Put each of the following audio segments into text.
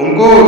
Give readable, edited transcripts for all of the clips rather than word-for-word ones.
অঙ্কুর!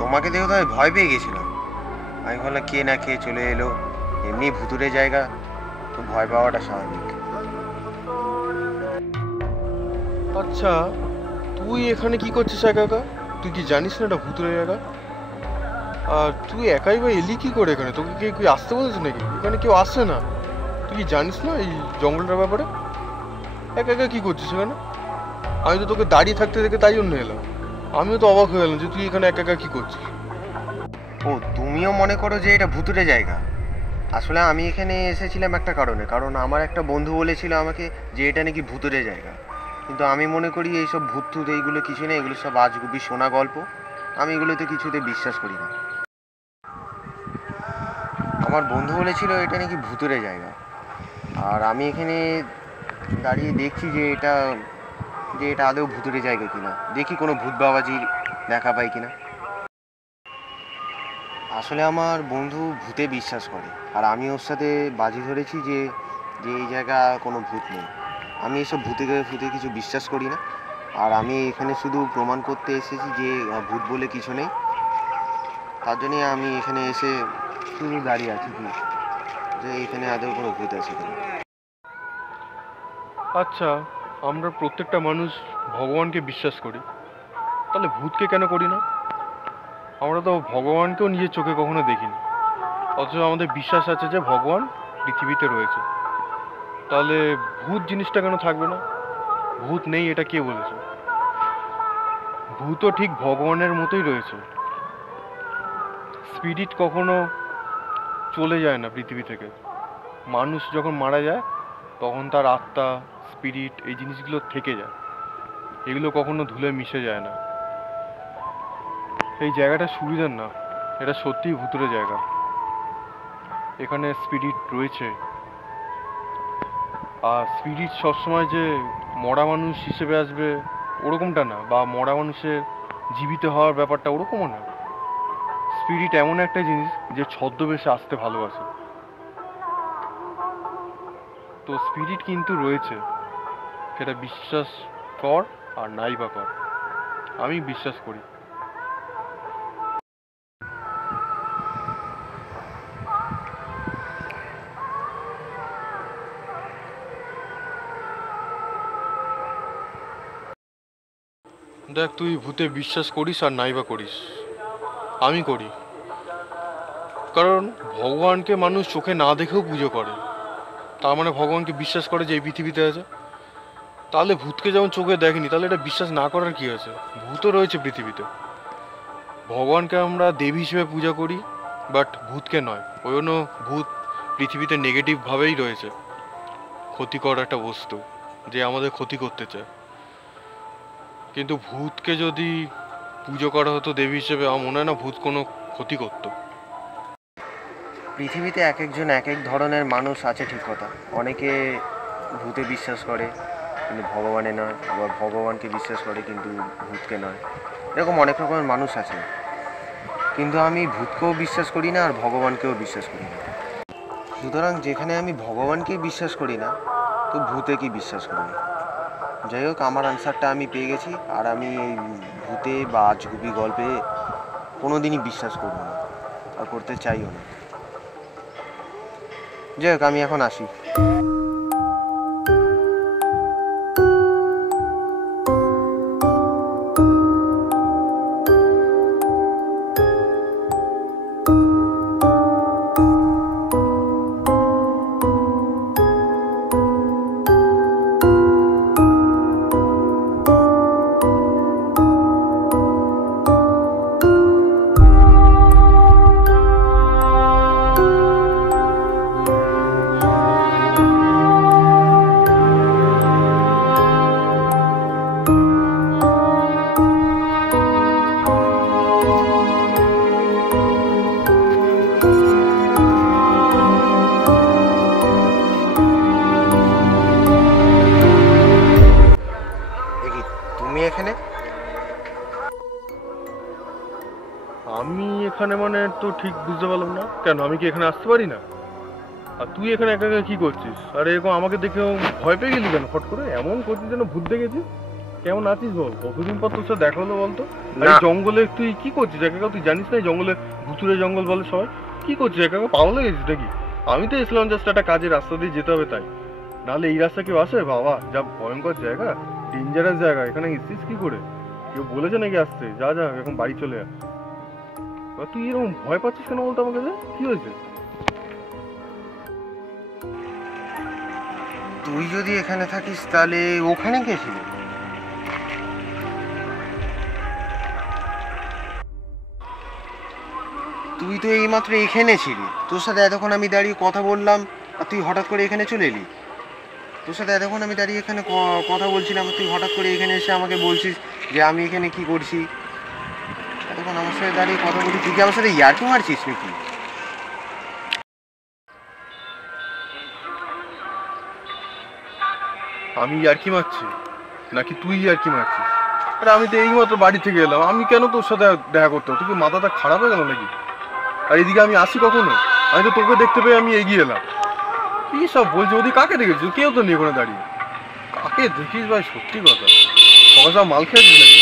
তোমাকে দেখে তো আমি ভয় পেয়ে গেছিলাম। আমি ভাবলাম কে না কে চলে এলো, এমনি ভুতুরে জায়গা, তো ভয় পাওয়াটা স্বাভাবিক। আচ্ছা, তুই এখানে কি করছিস একা একা? তুই কি জানিস না এটা ভুতুরে জায়গা? আর তুই একাই বা এলি কি করে এখানে? তোকে কি কেউ আসতে বলেছে নাকি? এখানে কেউ আসে না। তুই কি জানিস না এই জঙ্গলটার ব্যাপারে? একা একা কি করছিস এখানে? আমি তো তোকে দাঁড়িয়ে থাকতে দেখে তাই জন্য এলাম। আমিও তো অবাক হয়ে গেলাম যে তুই এখানে একা একা কি করছিস। ও, তুমিও মনে করো যে এটা ভুতুরে জায়গা? আসলে আমি এখানে এসেছিলাম একটা কারণে, কারণ আমার একটা বন্ধু বলেছিল আমাকে যে এটা নাকি ভুতুরে জায়গা। কিন্তু আমি মনে করি এইসব ভূত টুত এইগুলো কিছু না, এগুলো সব আজগুবি শোনা গল্প। আমি এগুলোতে কিছুতে বিশ্বাস করি না। আমার বন্ধু বলেছিল এটা নাকি ভুতুরে জায়গা, আর আমি এখানে দাঁড়িয়ে দেখছি যে এটা আদৌ ভুতুরে জায়গা কিনা, দেখি কোনো ভূত বাবাজির দেখা পাই কিনা। আসলে আমার বন্ধু ভূতে বিশ্বাস করে, আর আমি ওর সাথে বাজি ধরেছি যে যে এই জায়গা কোনো ভূত নেই। আমি এসব ভূতে কিছু বিশ্বাস করি না, আর আমি এখানে শুধু প্রমাণ করতে এসেছি যে ভূত বলে কিছু নেই। তার জন্যই আমি এখানে এসে শুধু দাঁড়িয়ে আছি কি, যে এখানে আদৌ কোনো ভূত আছে কিনা। আচ্ছা, আমরা প্রত্যেকটা মানুষ ভগবানকে বিশ্বাস করি, তাহলে ভূতকে কেন করি না? আমরা তো ভগবানকেও নিজের চোখে কখনো দেখিনি, অথচ আমাদের বিশ্বাস আছে যে ভগবান পৃথিবীতে রয়েছে। তাহলে ভূত জিনিসটা কেন থাকবে না? ভূত নেই এটা কে বলেছে? ভূতও ঠিক ভগবানের মতোই রয়েছে। স্পিরিট কখনো চলে যায় না পৃথিবী থেকে। মানুষ যখন মারা যায় তখন তার আত্মা, স্পিরিট এই জিনিসগুলো থেকে যায়, এগুলো কখনো ধুলে মিশে যায় না। এই জায়গাটা সুবিধার না, এটা সত্যিই ভুতুরে জায়গা। এখানে স্পিরিট রয়েছে, আর স্পিরিট সবসময় যে মরা মানুষ হিসেবে আসবে ওরকমটা না, বা মরা মানুষের জীবিত হওয়ার ব্যাপারটা ওরকমও না। স্পিরিট এমন একটা জিনিস যে ছদ্মবেশে আসতে ভালোবাসে। তো স্পিরিট কিন্তু রয়েছে, সেটা বিশ্বাস কর আর নাই বা কর, আমি বিশ্বাস করি। দেখ, তুই ভূতে বিশ্বাস করিস আর নাই বা করিস, আমি করি। কারণ ভগবানকে মানুষ চোখে না দেখেও পুজো করে, তার মানে ভগবানকে বিশ্বাস করে যে এই পৃথিবীতে আছে। তাহলে ভূতকে যেমন চোখে দেখেনি, তাহলে এটা বিশ্বাস না করার কি আছে? ভূতও রয়েছে পৃথিবীতে। ভগবানকে আমরা দেবী হিসেবে পূজা করি, বাট ভূতকে নয়। ওই জন্য ভূত পৃথিবীতে নেগেটিভভাবেই রয়েছে, ক্ষতিকর একটা বস্তু যে আমাদের ক্ষতি করতে চায়। কিন্তু ভূতকে যদি পুজো করা হতো দেবী হিসেবে, আমার মনে হয় না ভূত কোনো ক্ষতি করতো। পৃথিবীতে এক একজন এক এক ধরনের মানুষ আছে, ঠিক কথা। অনেকে ভূতে বিশ্বাস করে কিন্তু ভগবানে নয়, আবার ভগবানকে বিশ্বাস করে কিন্তু ভূতকে নয়। এরকম অনেক রকমের মানুষ আছে, কিন্তু আমি ভূতকেও বিশ্বাস করি না আর ভগবানকেও বিশ্বাস করি না। সুতরাং যেখানে আমি ভগবানকেই বিশ্বাস করি না, তো ভূতে কি বিশ্বাস করি না? যাই হোক, আমার আনসারটা আমি পেয়ে গেছি। আর আমি এই ভূতে বা আজগুবি গল্পে কোনো দিনই বিশ্বাস করব না, আর করতে চাইও না। যাই হোক, আমি এখন আসি। দেখি, তুমি এখানে? আমি এখানে মানে তো ঠিক বুঝতে পারলাম না, কেন আমি কি এখানে আসতে পারি না? আর তুই এখানে একা একা কি করছিস? আর এরকম আমাকে দেখে ভয় পেয়ে গেলি কেন ফট করে? এমন করছিস যেন ভূত দেখেছিস। কেমন আছিস বল? কতদিন পর তোর সাথে দেখা হলো বলতো? আর এই না। জঙ্গলে তুই কি করছিস একা একা? তুই জানিস না এই জঙ্গলে ভুতুরে জঙ্গল বলে সবাই? কি করছিস একা একা? পাগল হয়ে গেছিস নাকি? আমি তো ইসলাম জাস্ট একটা কাজের রাস্তা দিয়ে যেতে হবে তাই, নাহলে এই রাস্তা কেউ আসে? বাবা, যা ভয়ঙ্কর জায়গা, ডেঞ্জারাস জায়গা, এখানে এসছিস কি করে? কেউ বলেছে নাকি আসতে? যা যা, এখন বাড়ি চলে যা। আর তুই এরকম ভয় পাচ্ছিস কেন বলতো আমাকে? কি হয়েছে? তুই যদি এখানে থাকিস তাহলে ওখানে কে ছিল? তুই তো এইমাত্র এখানে ছিলি, তোর সাথে এতক্ষণ আমি দাঁড়িয়ে কথা বললাম, আর তুই হঠাৎ করে এখানে চলে এলি। তোর সাথে এতক্ষণ আমি দাঁড়িয়ে এখানে কথা বলছিলাম, তুই হঠাৎ করে এখানে এসে আমাকে বলছিস যে আমি এখানে কি করছি। এতক্ষণ আমার সাথে দাঁড়িয়ে কথা বলি, তুই কি আমার সাথে ইয়ার্কি মারছিস নাকি? আমি ইয়ার্কি মারছি নাকি তুই ইয়ার্কি মারছিস? আরে আমি তো এইমাত্র বাড়ি থেকে এলাম, আমি কেন তোর সাথে দেখা করতে হবে? তুই কি মাথাটা খারাপ হয়ে গেল নাকি? আর এদিকে আমি আসি কখনো? আমি তো তোকে দেখতে পেয়ে আমি এগিয়ে এলাম। কি সব বলছি? ওদিকে কাকে দেখেছিস? কেউ তো নেই ওখানে দাঁড়িয়ে। কাকে দেখিস ভাই? সত্যি কথা, সকাল সব মাল খেয়েছিস নাকি?